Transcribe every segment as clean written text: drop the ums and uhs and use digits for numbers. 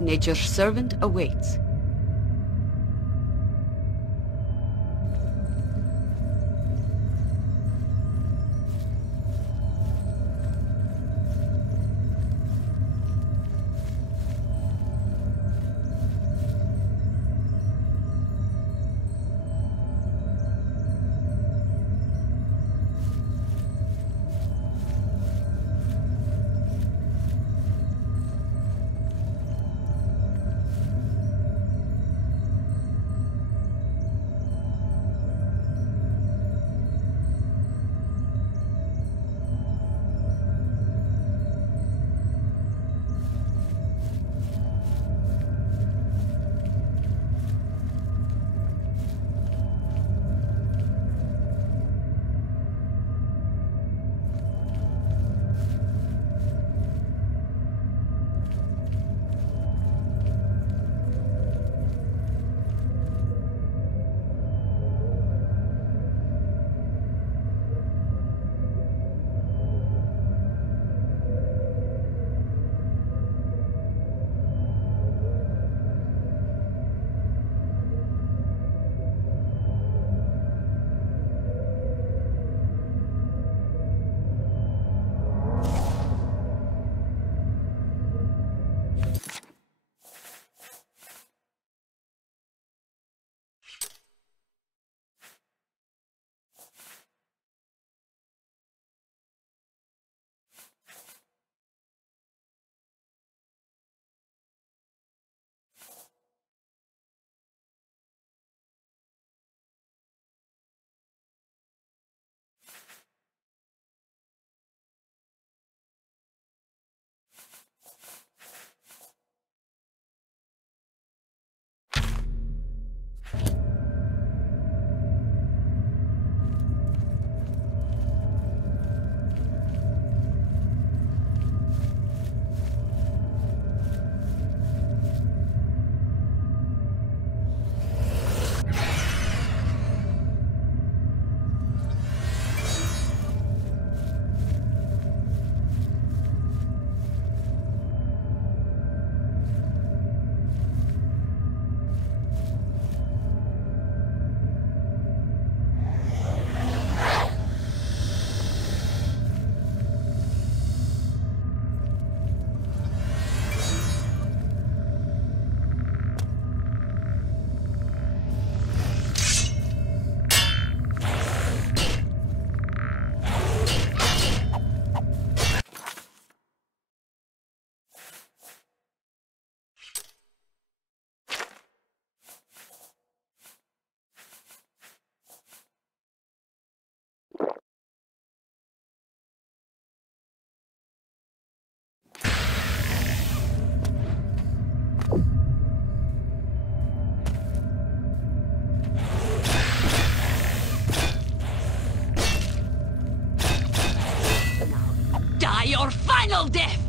Nature's servant awaits. Your final death!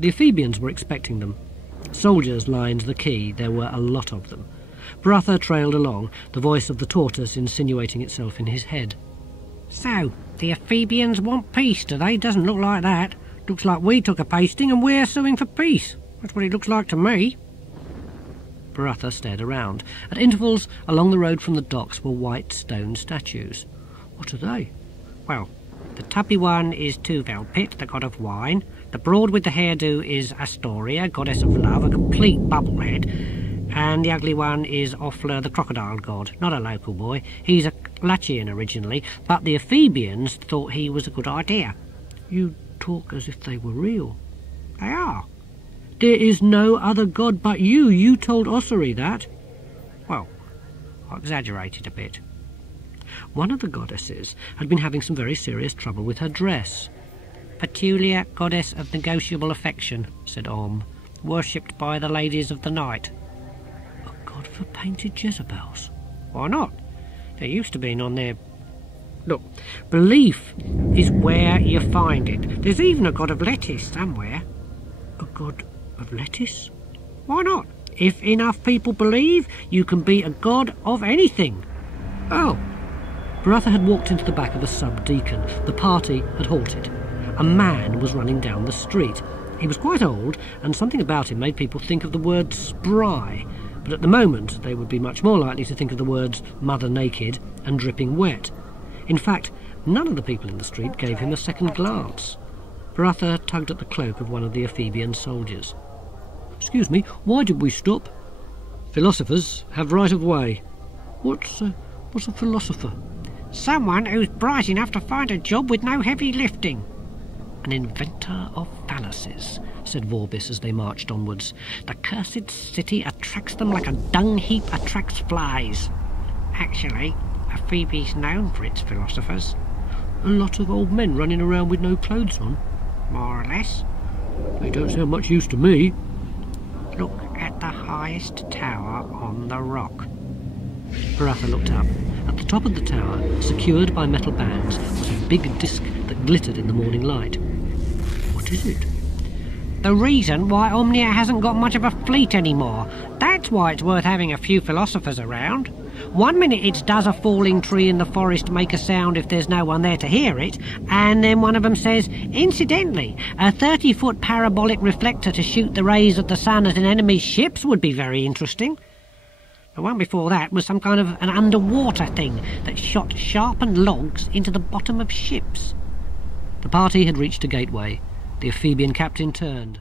The Ephebians were expecting them. Soldiers lined the quay. There were a lot of them. BhaRhaTah trailed along, the voice of the tortoise insinuating itself in his head. So, the Ephebians want peace, do they? Doesn't look like that. Looks like we took a pasting and we're suing for peace. That's what it looks like to me. BhaRhaTah stared around. At intervals, along the road from the docks were white stone statues. What are they? Well, the tubby one is Tuvelpit, the god of wine. The broad with the hairdo is Astoria, goddess of love, a complete bubblehead. And the ugly one is Offler, the crocodile god, not a local boy. He's a Lachian originally, but the Ephebians thought he was a good idea. You talk as if they were real. They are. There is no other god but you. You told Osiri that. Well, I exaggerated a bit. One of the goddesses had been having some very serious trouble with her dress. Petulia, goddess of negotiable affection, said Om, worshipped by the ladies of the night. A god for painted Jezebels? Why not? There used to be none there. Look, belief is where you find it. There's even a god of lettuce somewhere. A god of lettuce? Why not? If enough people believe, you can be a god of anything. Oh. BhaRhaTah had walked into the back of a sub-deacon. The party had halted. A man was running down the street. He was quite old, and something about him made people think of the word spry, but at the moment they would be much more likely to think of the words mother naked and dripping wet. In fact, none of the people in the street gave him a second glance. BhaRhaTah tugged at the cloak of one of the Ephebian soldiers. Excuse me, why did we stop? Philosophers have right of way. What's a philosopher? Someone who's bright enough to find a job with no heavy lifting. An inventor of fallacies, said Vorbis as they marched onwards. The cursed city attracts them like a dung heap attracts flies. Actually, Ephebe's known for its philosophers. A lot of old men running around with no clothes on? More or less. They don't sound much use to me. Look at the highest tower on the rock. BhaRhaTah looked up. At the top of the tower, secured by metal bands, was a big disc that glittered in the morning light. What is it? The reason why Omnia hasn't got much of a fleet anymore. That's why it's worth having a few philosophers around. 1 minute it does a falling tree in the forest make a sound if there's no one there to hear it, and then one of them says, incidentally, a 30-foot parabolic reflector to shoot the rays of the sun at an enemy's ships would be very interesting. The one before that was some kind of an underwater thing that shot sharpened logs into the bottom of ships. The party had reached a gateway. The Ephebian captain turned.